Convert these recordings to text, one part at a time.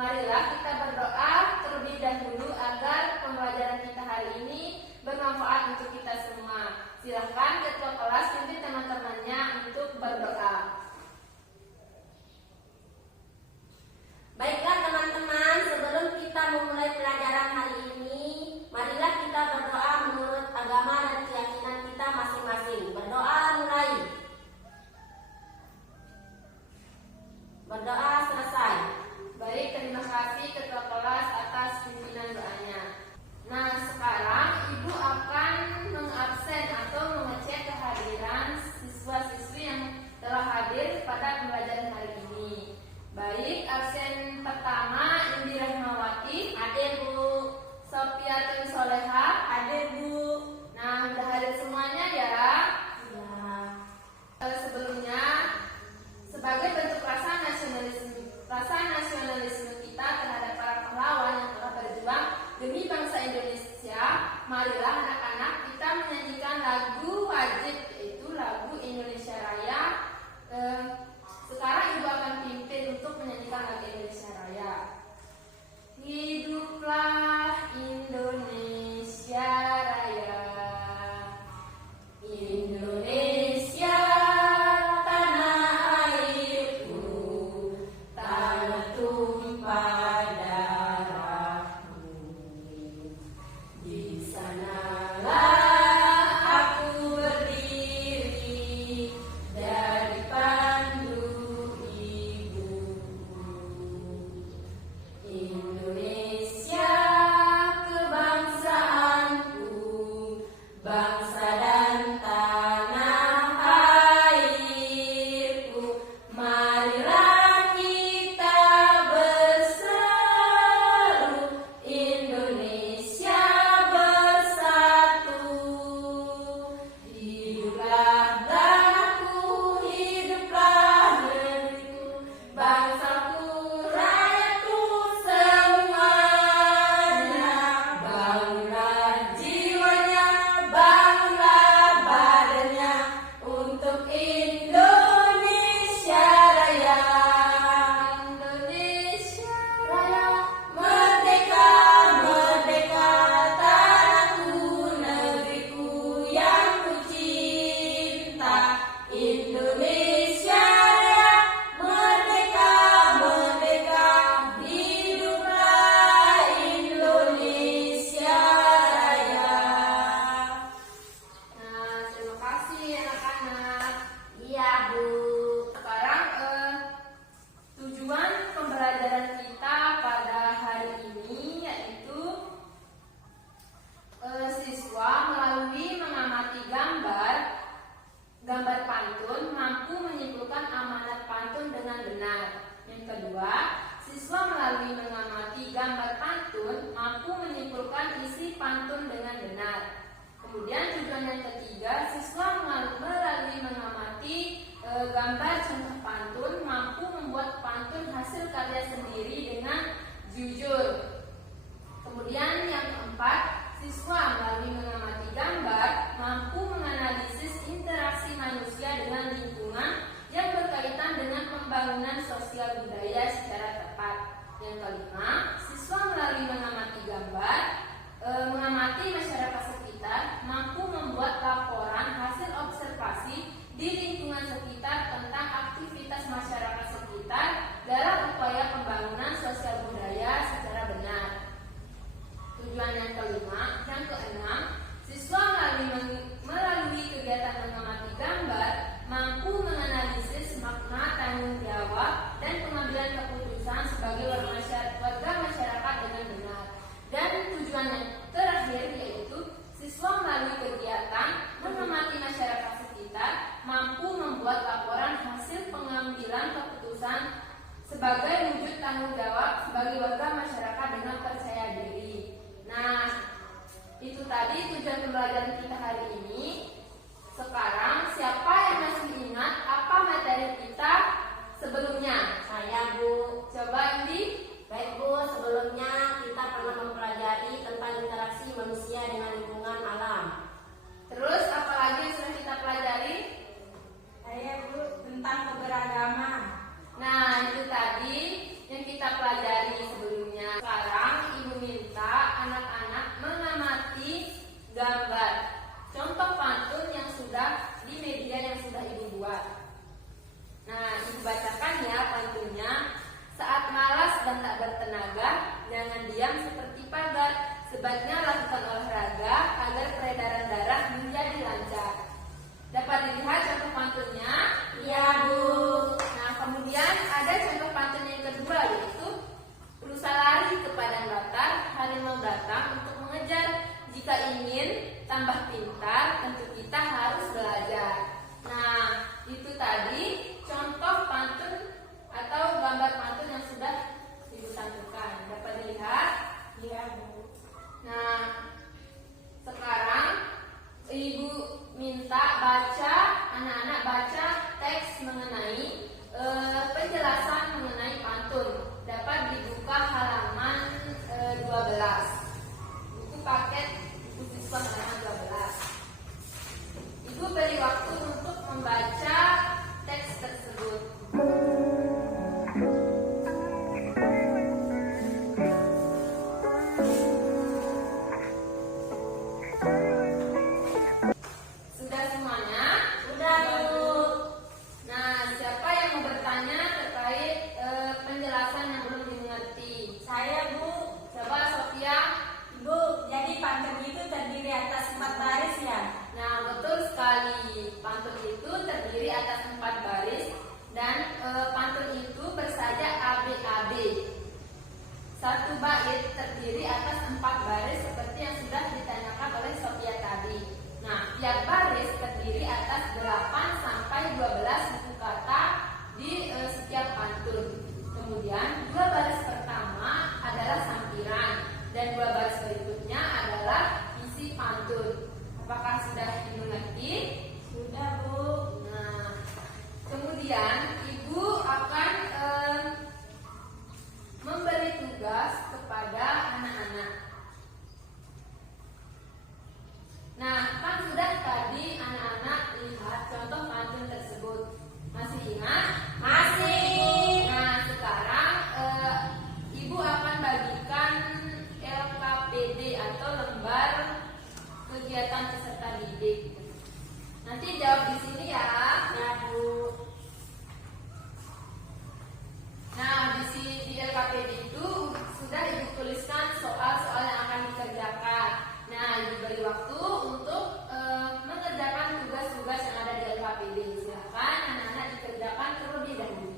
marilah kita berdoa terlebih dahulu agar pembelajaran kita hari ini bermanfaat untuk kita semua. Silahkan ketua kelas pimpin teman-temannya untuk berdoa. Baiklah teman-teman, sebelum kita memulai pelajaran hari ini, marilah kita berdoa menurut agama dan keyakinan kita masing-masing. Berdoa mulai. Berdoa selesai. Baik, terima kasih ketua kelas atas pimpinan doanya. Nah, sekarang Ibu akan mengabsen atau mengecek kehadiran siswa-siswi yang telah hadir pada pembelajaran hari ini. Baik, absen pertama Indi Rahmawati. Hadir Bu. Sofiatun Soleha. Hadir Bu. Nah, sudah hadir semuanya ya. Sebelumnya, sebagai bentuk rasa nasionalisme kita terhadap para pahlawan yang telah berjuang demi bangsa Indonesia, marilah anak-anak kita menyanyikan lagu wajib, yaitu lagu Indonesia Raya. Sekarang Ibu akan pimpin untuk menyanyikan lagu Indonesia Raya. Hiduplah Indonesia Raya, Indonesia tanah airku, tanah tumpah darahmu. Di sanalah aku berdiri dari pandu ibuku. Indonesia kebangsaanku, bangsa dan tanah airku. Marilah kita berseru, Indonesia bersatu. Hiduplah tanahku, hiduplah negeriku, bangsaku, rakyatku semuanya. Bangunlah jiwanya, bangunlah badannya untuk Indonesia Raya. Indonesia Raya, merdeka, merdeka, tanahku, negeriku yang ku cinta. Indonesia Raya, merdeka, merdeka, hiduplah Indonesia Raya. Nah, terima kasih anak-anak. Iya Bu. Sekarang tujuan pembelajaran kita pada hari ini yaitu siswa melalui mengamati gambar pantun mampu menyimpulkan amanat pantun dengan benar. Yang kedua, siswa melalui mengamati gambar pantun mampu menyimpulkan isi pantun dengan benar. Kemudian tujuan yang ketiga, siswa melalui mengamati gambar contoh pantun mampu membuat pantun hasil karya sendiri dengan jujur. Kemudian yang keempat, siswa melalui mengamati gambar mampu menganalisis interaksi manusia dengan lingkungan yang berkaitan dengan pembangunan sosial budaya secara tepat. Yang kelima, siswa melalui mengamati gambar mengamati masyarakat sekitar mampu membuat laporan hasil observasi di lingkungan sekitar tentang aktivitas masyarakat sekitar dalam upaya pembangunan sosial budaya secara benar. Tujuan yang keenam, siswa melalui kegiatan mengamati gambar mampu menganalisis makna tanggung jawab dan pengambilan keputusan sebagai warga masyarakat dengan benar. Dan tujuan yang terakhir yaitu siswa melalui kegiatan mengamati masyarakat sekitar mampu membuat laporan hasil pengambilan keputusan sebagai wujud tanggung jawab sebagai warga masyarakat dengan percaya diri. Nah, itu tadi tujuan pembelajaran kita hari ini. Sekarang siapa yang masih ingat apa materi kita sebelumnya? Saya Bu. Coba Indi. Baik Bu, sebelumnya kita pernah mempelajari tentang interaksi manusia dengan lingkungan alam. Terus apa lagi yang sudah kita pelajari? Saya Bu, tentang keberagaman. Nah, itu tadi yang kita pelajari. bertenaga, jangan diam seperti pagar. Sebaiknya lakukan olahraga agar peredaran darah menjadi lancar. Dapat dilihat contoh pantunnya? Iya, Bu. Nah, kemudian ada contoh pantun yang kedua, yaitu berusaha lari ke padang datar, harimau datang untuk mengejar. Jika ingin tambah pintar, tentu kita harus belajar. Nah, itu tadi contoh pantun atau gambar pantun yang sudah Ibu tampilkan. Dapat dilihat? Iya, Bu. Nah, sekarang Ibu minta anak-anak baca teks mengenai penjelasan mengenai pantun. Dapat dibuka halaman 12. Buku paket buku siswa halaman 12. Ibu beri waktu untuk membaca teks tersebut. Sudah semuanya? Sudah, Bu. Nah, siapa yang mau bertanya terkait penjelasan yang belum dimengerti? Saya, Bu. Coba Sofia. Bu, jadi pantun itu terdiri atas 4 baris ya? Nah, betul sekali. Pantun itu terdiri atas 4 baris dan pantun itu bersaja ABAB. Satu bait terdiri atas 4 baris seperti yang sudah ditanyakan oleh Sofia tadi. Nah, tiap baris terdiri atas 8 sampai 12 buku kata di setiap pantun. Kemudian 2 baris pertama adalah sampiran dan 2 baris berikutnya adalah isi pantun. Apakah sudah dimengerti? Sudah, Bu. Nah, kemudian Ibu akan memberi tugas kepada anak-anak. Nah, kan sudah tadi anak-anak lihat contoh pantun tersebut. Masih ingat? Masih. Nah, sekarang Ibu akan bagikan LKPD atau lembar kegiatan peserta didik. Nanti jawab di sini ya. Ya, Bu. Nah, di LKPD itu sudah Ibu tuliskan soal-soal yang akan dikerjakan. Nah, Ibu beri waktu untuk mengerjakan tugas-tugas yang ada di LKPD. Silakan anak-anak dikerjakan terlebih dahulu.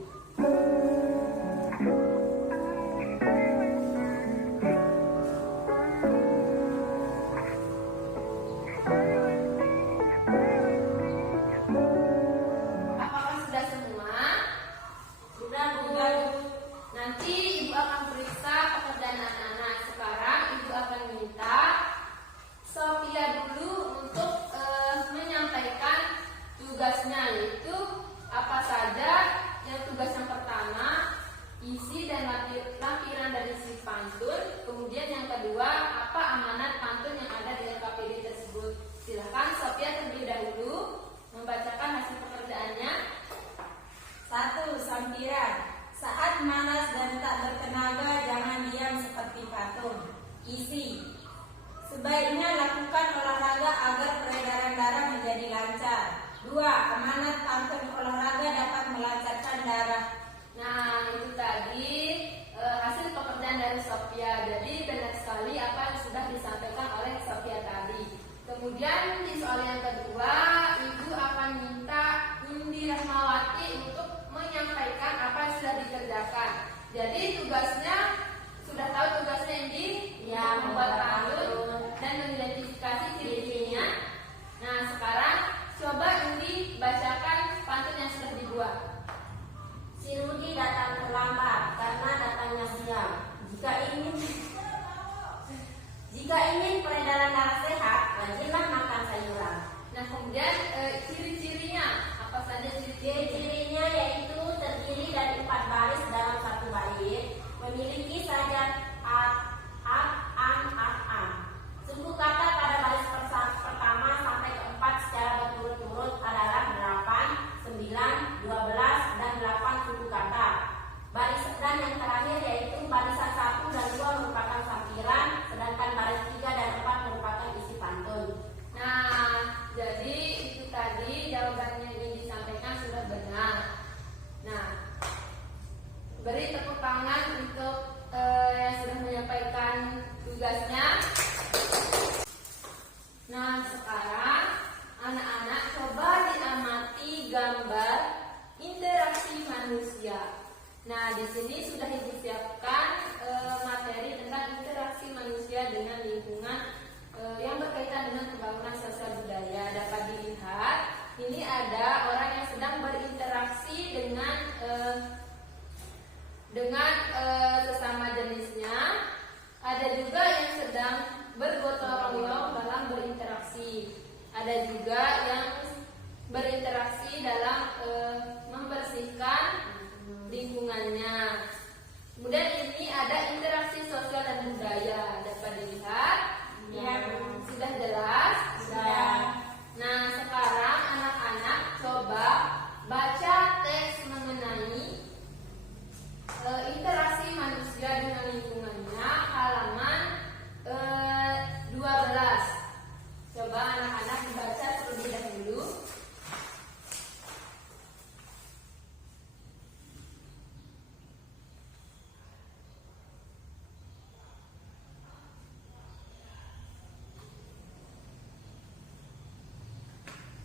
Apakah sudah semua? Sudah, Bu. Nanti Ibu akan periksa pekerjaan anak-anak. Sekarang Ibu akan minta Sofia dulu untuk menyampaikan tugasnya, yaitu apa saja yang tugas yang pertama, isi dan lampiran dari isi pantun. Kemudian yang kedua, apa amanat pantun yang ada di LKPD tersebut. Silakan Sofia terlebih dahulu membacakan hasil pekerjaannya. 1. Sampiran. Saat malas dan tak bertenaga, jangan diam seperti patung. Isi. Sebaiknya lakukan olahraga agar peredaran darah menjadi lancar. 2. Amanat pantun olahraga dapat melancarkan darah. Nah, itu tadi hasil pekerjaan dari Sofia. Jadi benar sekali apa yang sudah disampaikan oleh Sofia tadi. Kemudian di soal yang kedua, Ibu akan minta Indi Rahmawati untuk menyampaikan apa yang sudah dikerjakan. Jadi tugasnya, sudah tahu tugasnya Indi? Ya, Membuat pantun dan mengidentifikasi ciri-cirinya. Nah, sekarang coba Indi bacakan pantun yang sudah dibuat. Si Rudi datang terlambat karena datangnya siang. Jika ingin peredaran darah sehat, rajinlah makan sayuran. Nah, kemudian ciri-cirinya apa saja ciri-cirinya? Ciri-cirinya yaitu terdiri dari 4 baris dalam 1 bait, memiliki sajak an. Suku kata pada baris pertama sampai keempat secara berturut-turut adalah 8, 9, 12, dan 8 suku kata. Baris dan yang terakhir yaitu barisan 1 dan 2 merupakan sampiran, sedangkan baris 3 dan 4 merupakan isi pantun. Nah, jadi itu tadi jawabannya yang disampaikan sudah benar. Nah, beri tepuk tangan untuk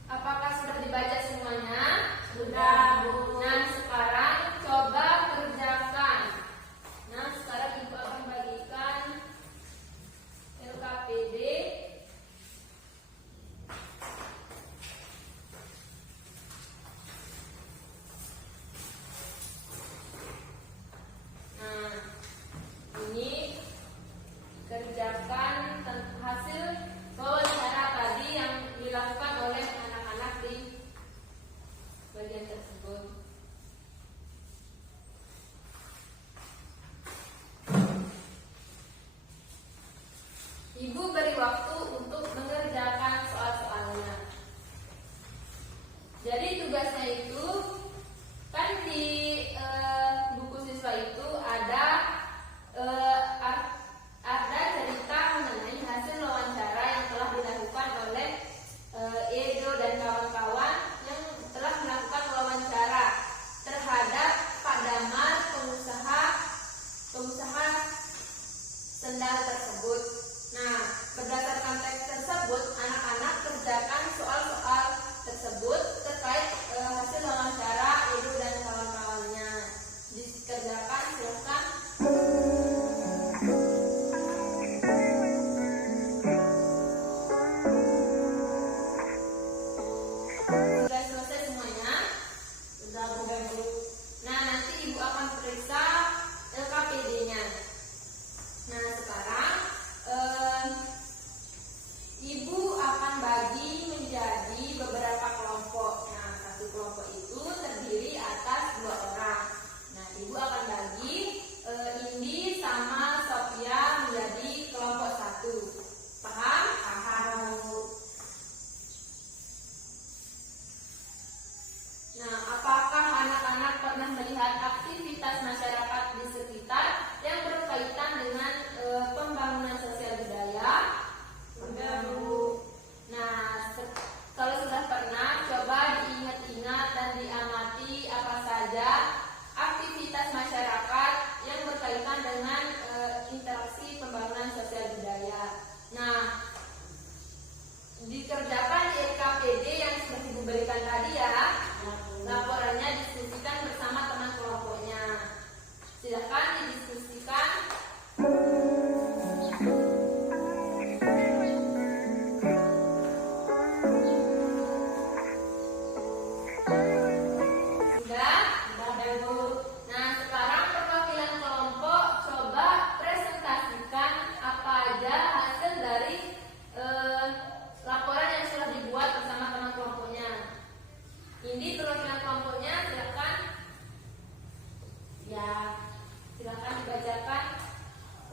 Apakah sudah dibaca semuanya? Sudah, Bu. Nah, sekarang coba kerjakan. Nah, sekarang Ibu akan bagikan LKPD. Nah, ini kerjakan hasil wawancara tadi yang dilakukan oleh anak-anak di bagian tersebut. Ibu beri waktu untuk mengerjakan soal-soalnya. Jadi tugasnya itu kan di buku siswa itu ada cerita mengenai hasil wawancara yang telah dilakukan oleh Edo dan kawan-kawan yang telah melakukan wawancara terhadap Pak Damar, pengusaha sendal tersebut. Nah, berdasarkan teks tersebut, anak-anak kerjakan soal-soal tersebut terkait hasil wawancara Edo dan kawan-kawannya. Dikerjakan, silakan. Sudah selesai semuanya? Sudah, Bu. Nah, nanti Ibu akan periksa LKPD-nya. Nah, sekarang Ibu akan bagi menjadi beberapa kelompok. Nah, satu kelompok itu terdiri atas 2 orang. Nah, Ibu akan bagi Indi sama Sophia menjadi kelompok 1. Paham? Paham, Bu. Nah, apakah anak-anak pernah melihat aktivitas masyarakat di sekitar yang berkaitan dengan pembangunan sosial budaya? Sudah, Bu. Nah, kalau sudah pernah, coba diingat-ingat dan diamati apa saja aktivitas masyarakat yang berkaitan dengan interaksi pembangunan sosial budaya. Nah, dikerjakan di LKPD yang sudah Ibu berikan tadi ya. Laporannya diskusikan bersama teman kelompoknya. Silakan didiskusikan. Sudah? Sudah, Bu. Nah, sekarang perwakilan kelompok coba presentasikan apa aja hasil dari laporan yang sudah dibuat bersama teman kelompoknya. Ini perwakilan kelompoknya, silakan. Ya, Silakan dibacakan.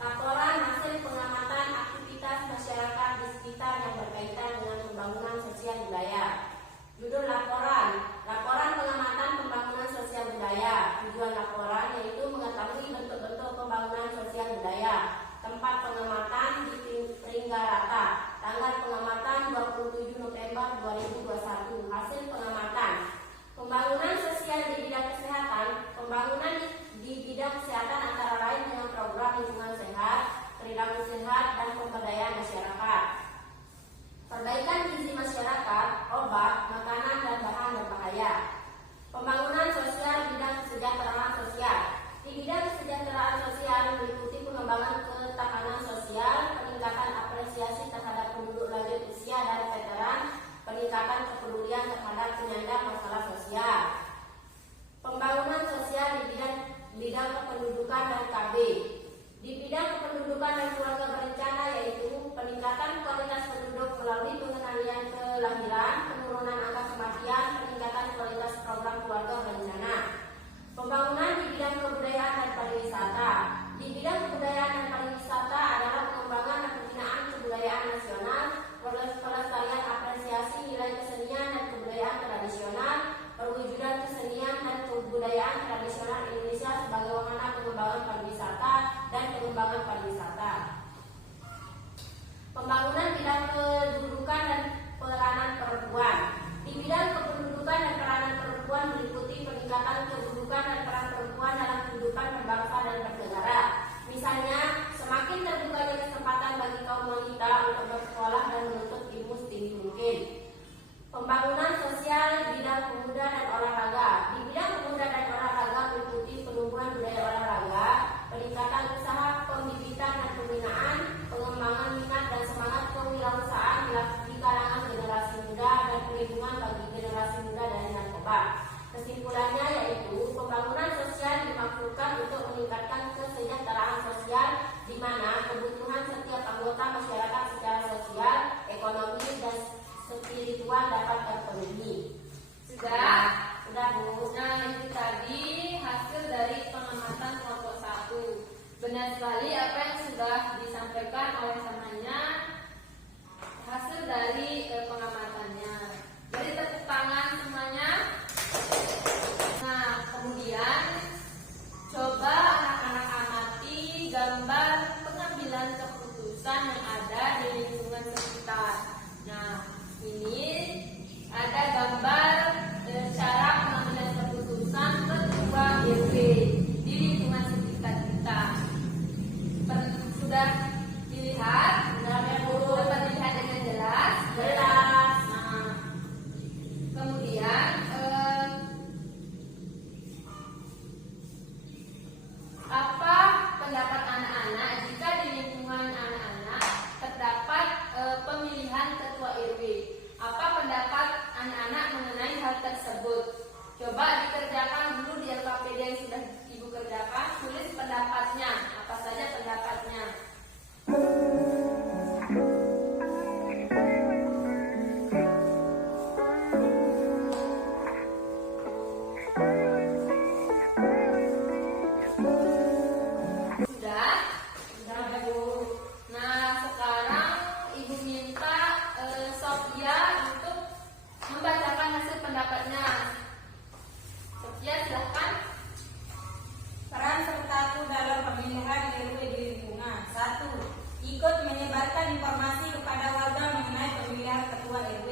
laporan hasil pengamatan aktivitas masyarakat di sekitar yang berkaitan dengan pembangunan sosial budaya. Judul laporan, laporan pengamatan pembangunan sosial budaya. Tujuan laporan yaitu mengetahui bentuk-bentuk pembangunan sosial budaya. Tempat pengamatan di Pringgarata. Tanggal pengamatan 27 November 2021. Hasil pengamatan. Pembangunan sosial di bidang kesehatan. Pembangunan di bidang kesehatan antara lain dengan program lingkungan sehat, perilaku sehat, dan pemberdayaan masyarakat. Perbaikan gizi masyarakat, obat, makanan, dan bahan berbahaya. Pembangunan sosial bidang kesejahteraan sosial. Di bidang kesejahteraan sosial meliputi pengembangan ketahanan sosial, peningkatan apresiasi terhadap penduduk lanjut usia dan veteran, peningkatan kepedulian terhadap penyandang masalah sosial. Pembangunan sosial di bidang kependudukan dan KB. Di bidang kependudukan dan keluarga berencana yaitu peningkatan kualitas penduduk melalui pengendalian kelahiran, penurunan angka kematian, peningkatan kualitas program keluarga berencana. Pembangunan di bidang kebudayaan dan pariwisata. Di bidang kebudayaan dan pariwisata adalah pengembangan dan pembinaan kebudayaan nasional, pelestarian apresiasi nilai kesenian dan kebudayaan tradisional, perwujudan kesenian dan kebudayaan tradisional Indonesia sebagai wahana pengembangan pariwisata dan pengembangan pariwisata. Pembangunan bidang kedudukan dan peranan perempuan. Di bidang kependudukan dan peranan perempuan meliputi peningkatan kedudukan dan peran perempuan dalam kehidupan berbangsa dan bernegara. Misalnya, semakin terbukanya kesempatan bagi kaum wanita untuk bersekolah dan menuntut ilmu setinggi mungkin. Pembangunan apa yang sudah disampaikan oleh temannya, hasil dari pengamatannya. Jadi tepuk tangan semuanya. Nah, kemudian coba anak-anak amati gambar pengambilan keputusan yang ada di lingkungan sekitar. Nah, ini ada gambar cara pengambilan keputusan ketua RW di lingkungan sekitar kita. Sudah dilihat? Dapat dilihat dengan jelas? Jelas. Nah, kemudian apa pendapat anak-anak jika di lingkungan anak-anak terdapat pemilihan ketua RW? Apa pendapat anak-anak mengenai hal tersebut? Coba dikerjakan dulu di LKPD yang sudah Ibu kerjakan, tulis pendapatnya. Apa saja pendapatnya? Sudah? Sudah, Bu. Nah, sekarang Ibu minta Sofia untuk membacakan hasil pendapatnya. Sofia, silakan. Peran sertaku dalam pemilihan RW di lingkungan. 1. Ikut menyebarkan informasi kepada warga mengenai pemilihan ketua RW.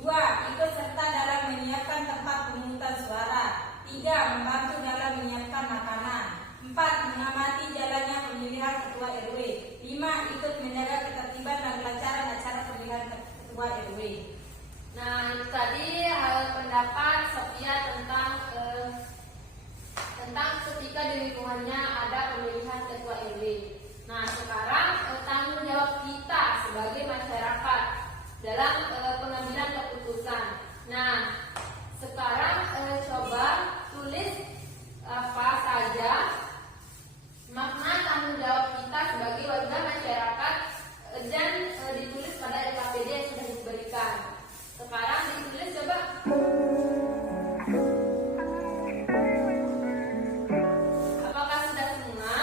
2. Ikut serta dalam menyiapkan tempat pemungutan suara. 3. Membantu dalam menyiapkan makanan. 4. Mengamati jalannya pemilihan ketua RW. 5. Ikut menjaga ketertiban dan kelancaran acara pemilihan ketua RW. Nah, itu tadi pendapat Sofia tentang ketika di lingkungannya ada pemilihan ketua RW. Nah, sekarang tanggung jawab kita sebagai masyarakat dalam pengambilan keputusan. Nah, sekarang coba tulis apa saja makna tanggung jawab kita sebagai warga masyarakat dan ditulis pada LKPD yang sudah diberikan. Sekarang ditulis coba. Apakah sudah semua?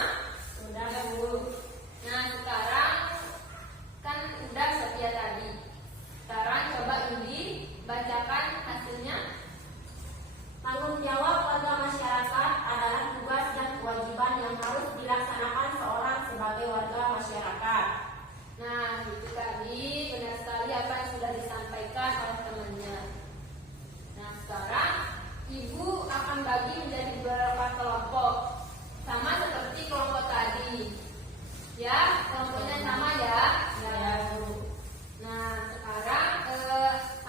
Sudah, Bu. Nah, sekarang kan udah Sofia tadi. Sekarang coba Indi bacakan hasilnya. Tanggung jawab warga masyarakat adalah tugas dan kewajiban yang harus dilaksanakan seorang sebagai warga masyarakat. Nah, itu tadi benar sekali apa yang sudah disampaikan oleh temannya. Nah, sekarang Ibu akan bagi menjadi beberapa kelompok, sama seperti kelompok tadi. Ya, kelompoknya sama ya. Ya, Bu. Nah, sekarang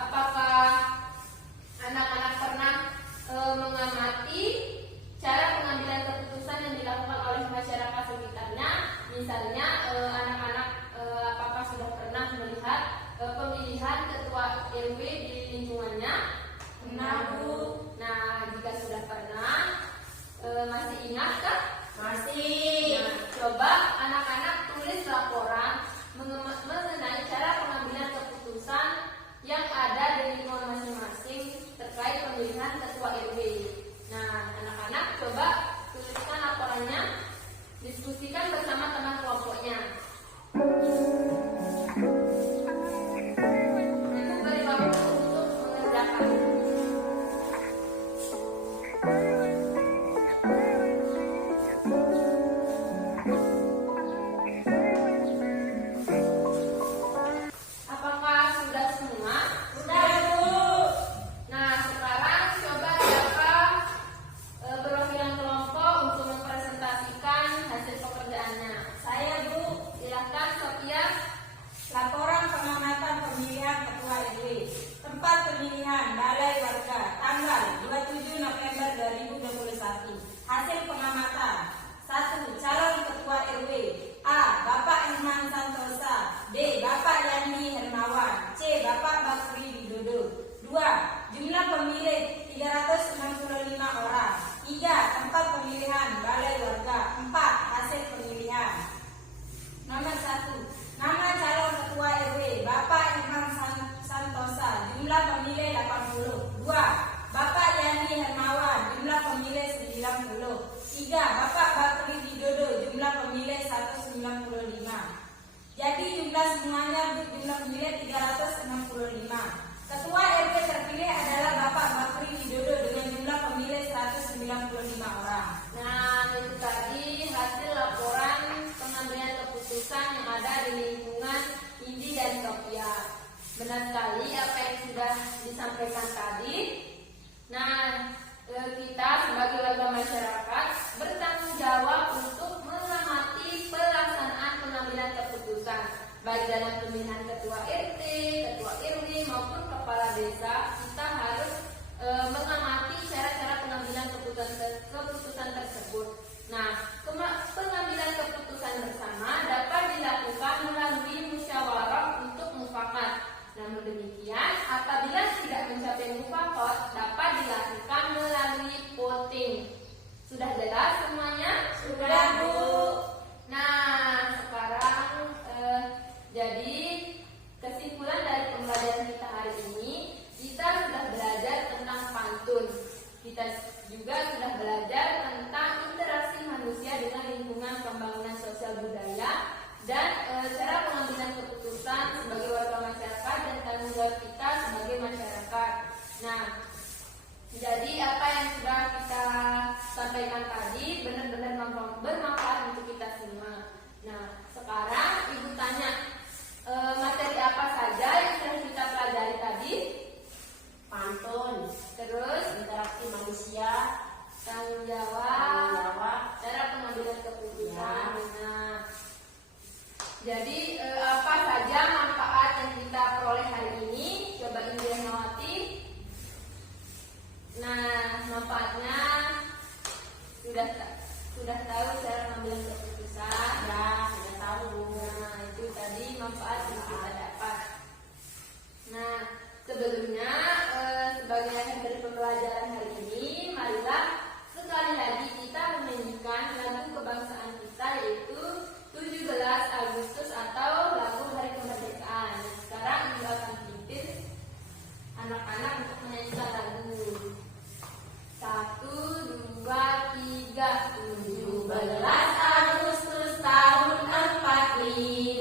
apakah anak-anak pernah mengamati cara pengambilan keputusan yang dilakukan oleh masyarakat sekitarnya? Misalnya anak-anak apakah sudah pernah melihat pemilihan ketua RW di lingkungannya? Pernah, Bu. Nah, jika sudah pernah, masih ingat kan? Masih. Nah, coba anak-anak tulis laporan mengenai cara pengambilan keputusan yang ada di lingkungan masing-masing terkait pemilihan ketua RW. Nah, anak-anak coba tuliskan laporannya, diskusikan bersama teman kelompoknya. Ibu beri waktu untuk mengerjakan. Apakah sudah semua? Sudah, Bu. Nah, sekarang coba siapa perwakilan kelompok untuk mempresentasikan hasil pekerjaannya. Jadi jumlah semuanya jumlah pemilih 365. Ketua RT terpilih adalah Bapak Bakri Widodo dengan jumlah pemilih 195 orang. Nah, itu tadi hasil laporan pengambilan keputusan yang ada di lingkungan Indi dan Topia. Benar sekali apa yang sudah disampaikan tadi. Nah, kita sebagai warga masyarakat bertanggung jawab untuk mengamati pelaksanaan pengambilan keputusan, baik dalam pemilihan ketua RT, ketua RW maupun kepala desa. Kita harus mengamati cara-cara pengambilan keputusan tersebut. Nah, pengambilan keputusan bersama dapat dilakukan melalui musyawarah untuk mufakat. Namun demikian, apabila tidak mencapai mufakat, dapat dilakukan melalui voting. Sudah jelas semuanya? Sudah, Bu. Nah, sekarang jadi kesimpulan dari pembelajaran kita hari ini, kita sudah belajar tentang pantun. Kita juga sudah belajar tentang interaksi manusia dengan lingkungan, pembangunan sosial budaya, dan cara pengambilan keputusan sebagai warga masyarakat dan tanggung jawab kita sebagai masyarakat. Nah, jadi apa yang sudah kita sampaikan tadi benar-benar bermanfaat untuk kita semua. Nah, sekarang Ibu tanya, materi apa saja yang sudah kita pelajari tadi? Pantun, Terus interaksi manusia, tanggung jawab, cara pengambilan keputusan. Ya. Nah, jadi apa saja manfaat yang kita peroleh hari ini? Coba Ibu Rahmawati. Nah, manfaatnya sudah tahu cara mengambil keputusan. ya sudah tahu. Nah, itu tadi manfaat yang kita dapat. Nah, sebelumnya sebagai akhir dari pembelajaran hari ini, marilah sekali lagi kita menyanyikan lagu kebangsaan kita, yaitu 17 Agustus atau lagu Hari Kemerdekaan. Sekarang Ibu akan pimpin anak-anak untuk menyanyikan lagu. 1, 2, 3. 17 Agustus tahun 45